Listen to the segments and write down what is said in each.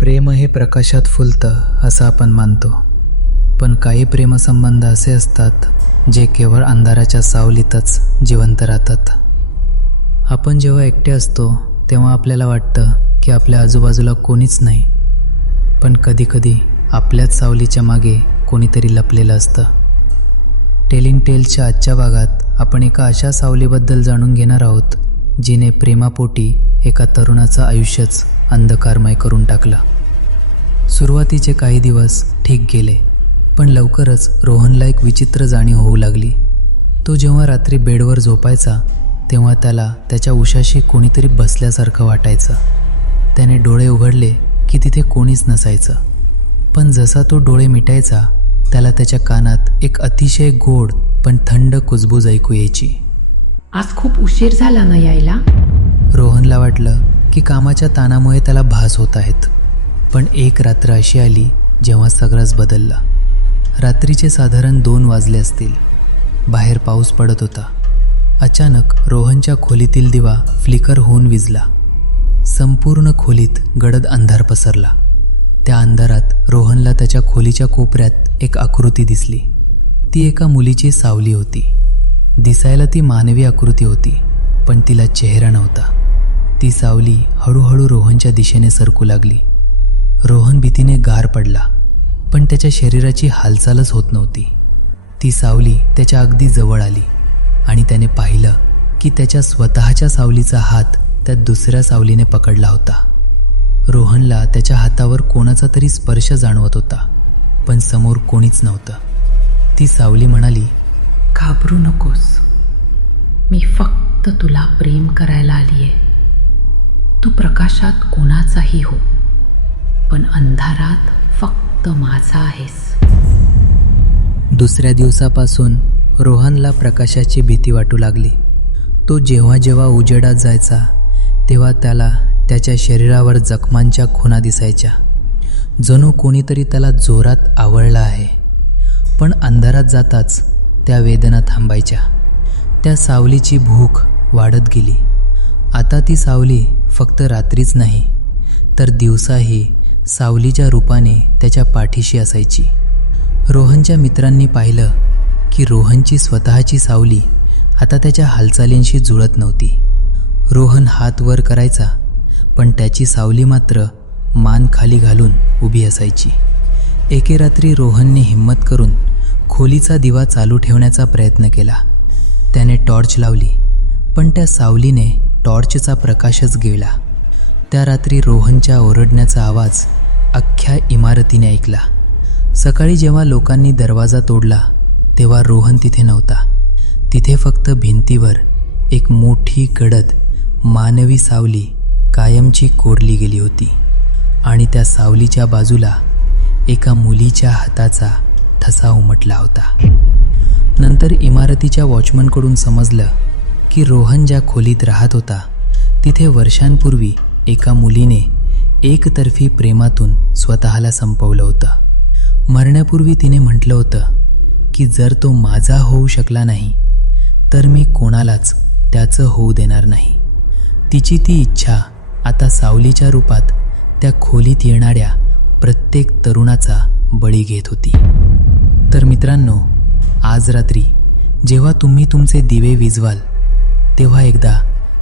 प्रेम हे प्रकाशात फुलतं असं आपण मानतो, पण काही प्रेमसंबंध असे असतात जे केवळ अंधाराच्या सावलीतच जिवंत राहतात. आपण जेव्हा एकटे असतो तेव्हा आपल्याला वाटतं की आपल्या आजूबाजूला कोणीच नाही, पण कधीकधी आपल्याच सावलीच्या मागे कोणीतरी लपलेलं असतं. टेलिंग टेल्सच्या आजच्या भागात आपण एका अशा सावलीबद्दल जाणून घेणार आहोत जिने प्रेमापोटी एका तरुणाचं आयुष्यच अंधकारमय करून टाकलं. सुरुवातीचे काही दिवस ठीक गेले, पण लवकरच रोहनला एक विचित्र जाणीव होऊ लागली. तो जेव्हा रात्री बेडवर झोपायचा तेव्हा त्याला त्याच्या उशाशी कोणीतरी बसल्यासारखं वाटायचं. त्याने डोळे उघडले की तिथे कोणीच नसायचं, पण जसा तो डोळे मिटायचा त्याला त्याच्या कानात एक अतिशय गोड पण थंड कुजबूज ऐकू यायची. आज खूप उशीर झाला ना यायला. रोहनला वाटलं की कामाच्या ताणामुळे त्याला भास होत आहेत, पण एक रात्र अशी आली जेव्हा सगळंच बदललं. रात्रीचे साधारण 2 वाजले असतील. बाहेर पाऊस पडत होता. अचानक रोहनच्या खोलीतील दिवा फ्लिकर होऊन विझला. संपूर्ण खोलीत गडद अंधार पसरला. त्या अंधारात रोहनला त्याच्या खोलीच्या कोपऱ्यात एक आकृती दिसली. ती एका मुलीची सावली होती. दिसायला ती मानवी आकृती होती, पण तिला चेहरा नव्हता. ती सावली हळूहळू रोहनच्या दिशेने सरकू लागली. रोहन भीतीने गार पडला, पण त्याच्या शरीराची हालचालच होत नव्हती. ती सावली त्याच्या अगदी जवळ आली आणि त्याने पाहिलं की त्याच्या स्वतःच्या सावलीचा हात त्या दुसऱ्या सावलीने पकडला होता. रोहनला त्याच्या हातावर कोणाचा तरी स्पर्श जाणवत होता, पण समोर कोणीच नव्हतं. ती सावली म्हणाली, घाबरू नकोस, मी फक्त तुला प्रेम करायला आलीये. तू प्रकाशात कोणाचाही हो, पण अंधारात फक्त माझा आहेस. दुसऱ्या दिवसापासून रोहनला प्रकाशाची भीती वाटू लागली. तो जेव्हा जेव्हा उजेडात जायचा तेव्हा त्याला त्याच्या शरीरावर जखमांच्या खुणा दिसायच्या, जणू कोणीतरी त्याला जोरात आवळलं आहे. पण अंधारात जाताच त्या वेदना थांबायच्या. त्या सावलीची भूक वाढत गेली. आता ती सावली फक्त रात्रीच नाही तर दिवसाही सावलीच्या रूपाने त्याच्या पाठीशी असायची. रोहनच्या मित्रांनी पाहिलं की रोहनची स्वतःची सावली आता त्याच्या हालचालींशी जुळत नव्हती. रोहन हात वर करायचा, पण त्याची सावली मात्र मान खाली घालून उभी असायची. एके रात्री रोहनने हिम्मत करून खोलीचा दिवा चालू ठेवण्याचा प्रयत्न केला. त्याने टॉर्च लावली, पण त्या सावलीने टॉर्चचा प्रकाशच गिळला. त्या रात्री रोहनच्या ओरडण्याचा आवाज अख्ख्या इमारतीने ऐकला. सकाळी जेव्हा लोकांनी दरवाजा तोडला तेव्हा रोहन तिथे नव्हता. तिथे फक्त भिंतीवर एक मोठी गडद मानवी सावली कायमची कोरली गेली होती आणि त्या सावलीच्या बाजूला एका मुलीच्या हाताचा ठसा उमटला होता. नंतर इमारतीच्या वॉचमनकडून समजलं की रोहन ज्या खोलीत राहत होता तिथे वर्षांपूर्वी एका मुलीने एकतर्फी प्रेमातून स्वतःला संपवलं होतं. मरण्यापूर्वी तिने म्हटलं होतं की जर तो माझा होऊ शकला नाही तर मी कोणालाच त्याचं होऊ देणार नाही. तिची ती इच्छा आता सावलीच्या रूपात त्या खोलीत येणाऱ्या प्रत्येक तरुणाचा बळी घेत होती. तर मित्रांनो, आज रात्री जेव्हा तुम्ही तुमचे दिवे विझवाल तेव्हा एकदा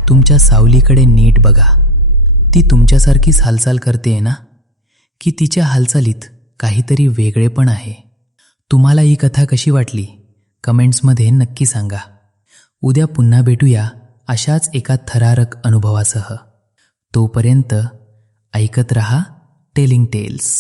तुमच्या सावलीकडे नीट बघा. ती तुमच्यासारखीच हालचाल करते ना, की तिच्या हालचालीत काहीतरी वेगळेपण आहे? तुम्हाला ही कथा कशी वाटली कमेंट्समध्ये नक्की सांगा. उद्या पुन्हा भेटूया अशाच एका थरारक अनुभवासह. तोपर्यंत ऐकत रहा टेलिंग टेल्स.